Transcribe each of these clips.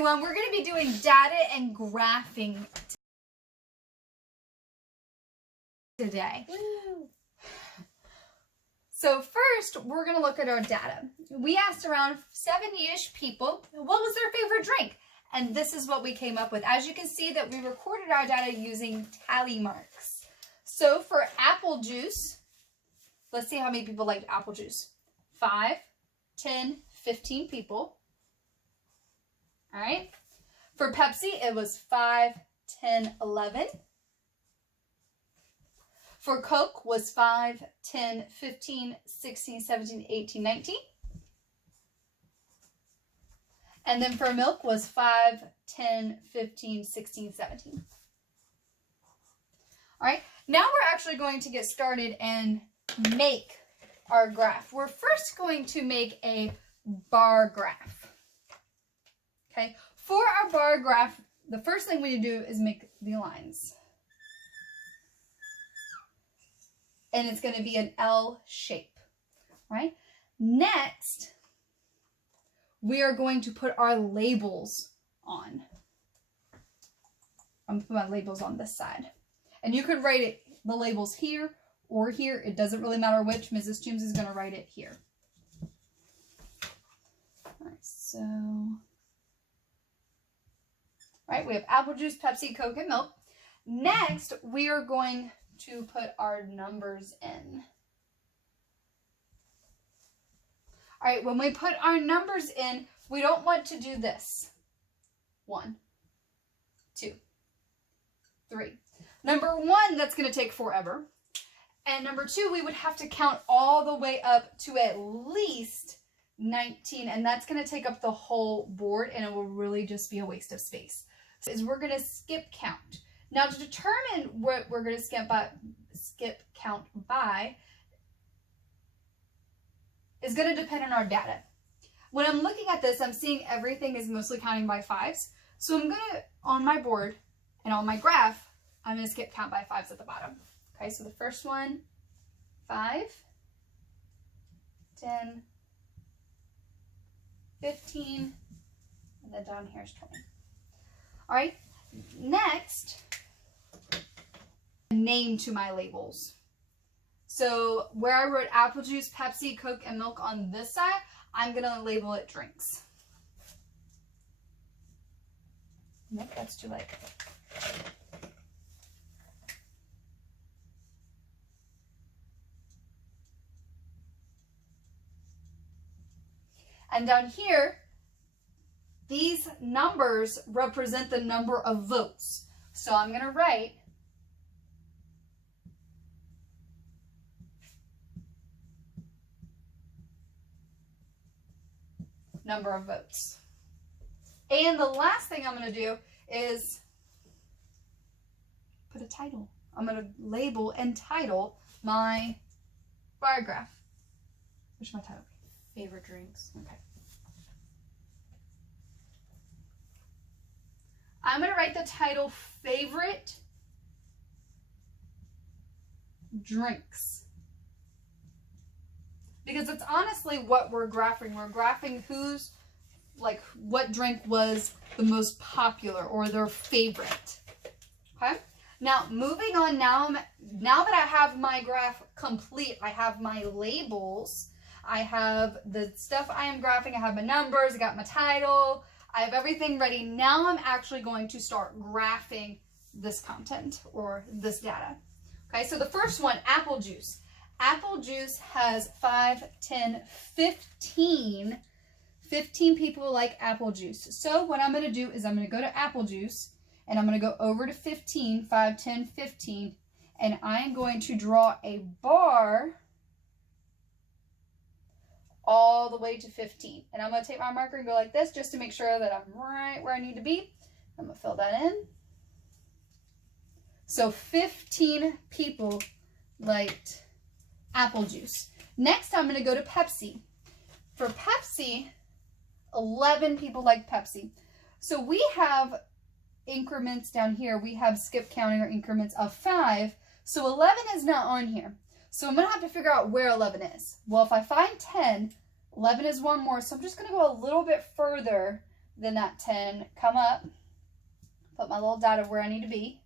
everyone, we're going to be doing data and graphing today. So first, we're going to look at our data. We asked around 70-ish people, what was their favorite drink? And this is what we came up with. As you can see that we recorded our data using tally marks. So for apple juice, let's see how many people liked apple juice. 5, 10, 15 people. All right. For Pepsi, it was 5, 10, 11. For Coke was 5, 10, 15, 16, 17, 18, 19. And then for milk was 5, 10, 15, 16, 17. All right. Now we're actually going to get started and make our graph. We're first going to make a bar graph. Okay, for our bar graph, the first thing we need to do is make the lines. And it's going to be an L shape, right? Next, we are going to put our labels on. I'm going to put my labels on this side. And you could write it, the labels here or here. It doesn't really matter which. Mrs. Toombs is going to write it here. All right, so... Right, we have apple juice, Pepsi, Coke, and milk. Next, we are going to put our numbers in. All right, when we put our numbers in, we don't want to do this. 1, 2, 3. Number 1, that's going to take forever. And number 2, we would have to count all the way up to at least 19. And that's going to take up the whole board, and it will really just be a waste of space. Is we're going to skip count. Now to determine what we're going to skip count by is going to depend on our data. When I'm looking at this, I'm seeing everything is mostly counting by 5s. So I'm going to, on my board and on my graph, I'm going to skip count by 5s at the bottom. Okay, so the first one, 5, 10, 15, and then down here is 20. All right, next, name to my labels. So where I wrote apple juice, Pepsi, Coke, and milk on this side, I'm going to label it drinks. Nope, that's too late. And down here, these numbers represent the number of votes. So I'm going to write number of votes. And the last thing I'm going to do is put a title. I'm going to label and title my bar graph. What's my title? Favorite drinks. Okay. I'm going to write the title favorite drinks. Because it's honestly what we're graphing. We're graphing who's, like, what drink was the most popular or their favorite. Okay? Now, moving on, now that I have my graph complete, I have my labels, I have the stuff I am graphing, I have my numbers, I got my title, I have everything ready. Now I'm actually going to start graphing this content or this data. Okay, so the first one, apple juice. Apple juice has 5, 10, 15 people like apple juice. So what I'm going to do is I'm going to go to apple juice and I'm going to go over to 15, 5, 10, 15, and I'm going to draw a bar all the way to 15. And I'm going to take my marker and go like this just to make sure that I'm right where I need to be. I'm going to fill that in. So 15 people liked apple juice. Next, I'm going to go to Pepsi. For Pepsi, 11 people liked Pepsi. So we have increments down here. We have skip counting or increments of 5. So 11 is not on here. So I'm going to have to figure out where 11 is. Well, if I find 10, 11 is one more. So I'm just going to go a little bit further then that 10, come up, put my little dot of where I need to be,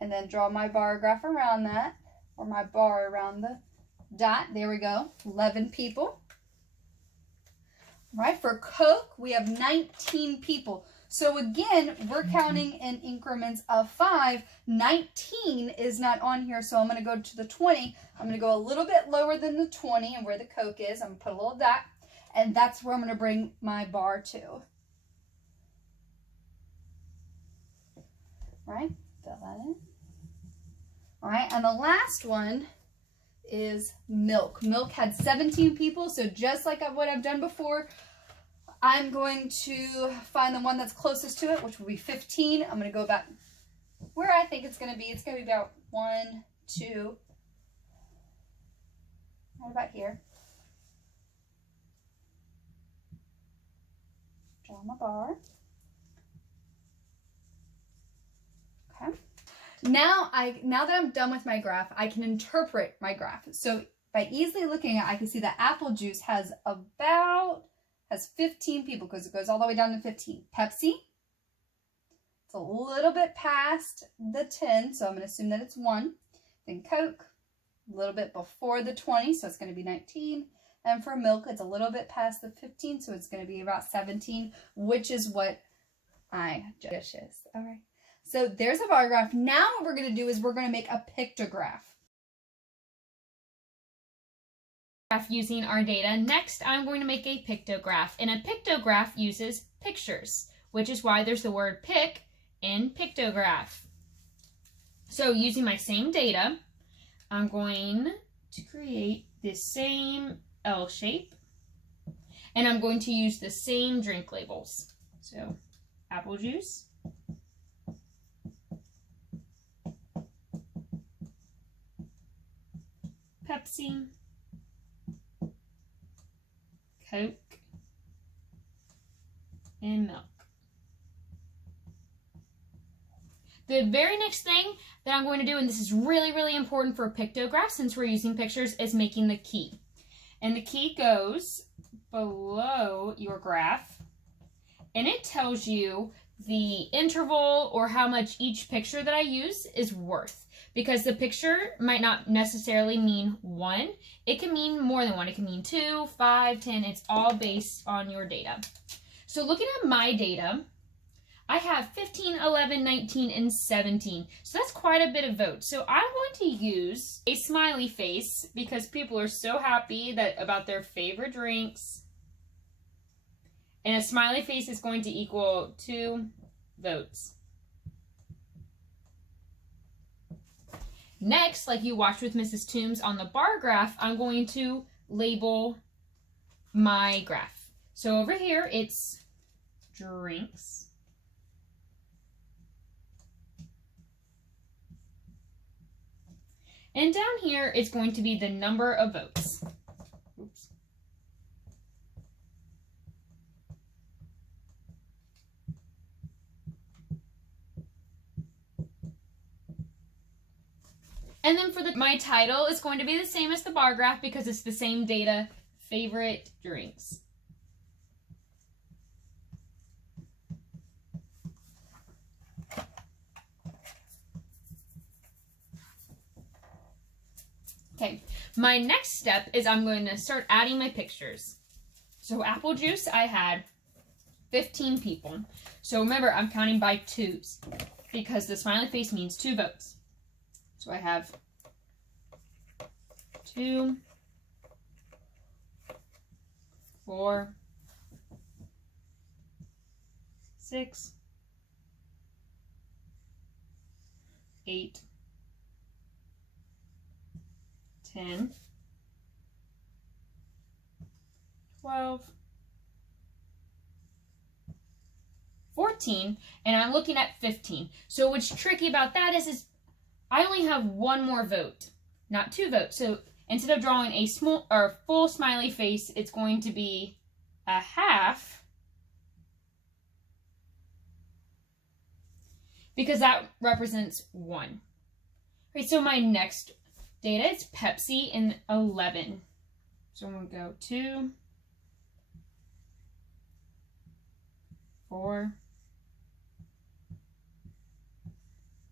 and then draw my bar graph around that, or my bar around the dot. There we go, 11 people. Right, for Coke, we have 19 people. So again, we're counting in increments of 5. 19 is not on here, so I'm going to go to the 20. I'm going to go a little bit lower than the 20 and where the Coke is. I'm going to put a little dot, and that's where I'm going to bring my bar to. Right, fill that in. All right, and the last one is milk. Milk had 17 people, so just like what I've done before, I'm going to find the one that's closest to it, which will be 15. I'm going to go about where I think it's going to be. It's going to be about 1, 2, right about here. Draw my bar. Okay. Now that I'm done with my graph, I can interpret my graph. So by easily looking at it, I can see that apple juice has 15 people because it goes all the way down to 15. Pepsi, it's a little bit past the 10, so I'm going to assume that it's 1. Then Coke, a little bit before the 20, so it's going to be 19. And for milk, it's a little bit past the 15, so it's going to be about 17, which is what I just is. All right. So there's a bar graph. Now what we're going to do is we're going to make a pictograph. Using our data. Next, I'm going to make a pictograph, and a pictograph uses pictures, which is why there's the word pic in pictograph. So using my same data, I'm going to create this same L shape, and I'm going to use the same drink labels. So apple juice, Pepsi, Coke, and milk. The very next thing that I'm going to do, and this is really, really important for a pictograph since we're using pictures, is making the key. And the key goes below your graph, and it tells you the interval or how much each picture that I use is worth. Because the picture might not necessarily mean 1. It can mean more than 1. It can mean 2, 5, 10. It's all based on your data. So looking at my data, I have 15, 11, 19, and 17. So that's quite a bit of votes. So I'm going to use a smiley face because people are so happy about their favorite drinks. And a smiley face is going to equal 2 votes. Next, like you watched with Mrs. Toombs on the bar graph, I'm going to label my graph. So over here, it's drinks. And down here, it's going to be the number of votes. Oops. And then for my title is going to be the same as the bar graph because it's the same data, favorite drinks. Okay, my next step is I'm going to start adding my pictures. So apple juice, I had 15 people. So remember, I'm counting by 2s because the smiley face means 2 votes. So I have 2, 4, 6, 8, 10, 12, 14, and I'm looking at 15. So what's tricky about that is I only have 1 more vote, not 2 votes. So instead of drawing a small or full smiley face, it's going to be a half because that represents 1. Right, so my next data is Pepsi in 11. So I'm going to go 2, 4,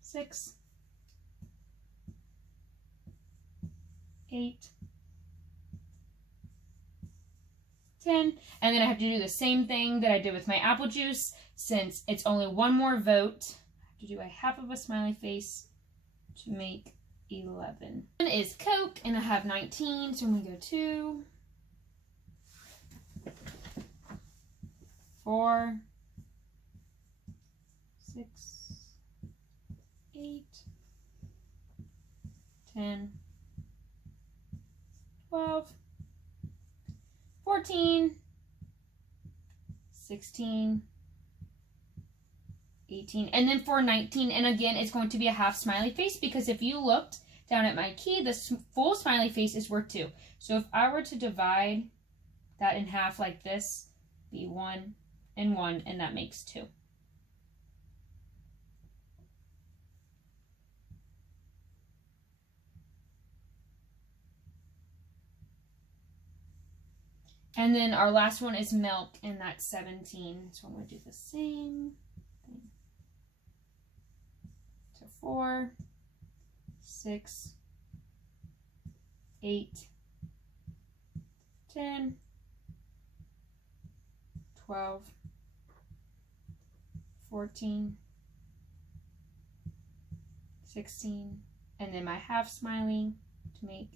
6, 8, 10. And then I have to do the same thing that I did with my apple juice. Since it's only one more vote, I have to do a half of a smiley face to make 11. One is Coke, and I have 19, so I'm going to go 2, 4, 6, 8, 10, 12, 14, 16, 18, and then for 19, and again, it's going to be a half smiley face, because if you looked down at my key, the full smiley face is worth 2. So if I were to divide that in half like this, be 1 and 1, and that makes 2. And then our last one is milk, and that's 17. So I'm going to do the same thing. So 4, 6, 8, 10, 12, 14, 16, and then my half smiley to make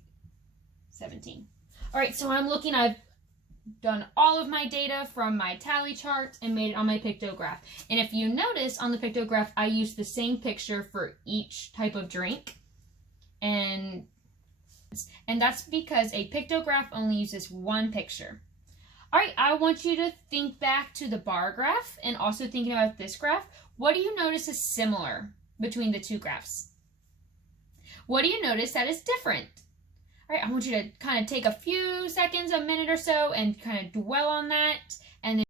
17. All right, so I'm looking, I've done all of my data from my tally chart and made it on my pictograph. And if you notice on the pictograph, I used the same picture for each type of drink. And that's because a pictograph only uses one picture. All right, I want you to think back to the bar graph and also thinking about this graph. What do you notice is similar between the two graphs? What do you notice that is different? All right, I want you to kind of take a few seconds, a minute or so, and kind of dwell on that, and then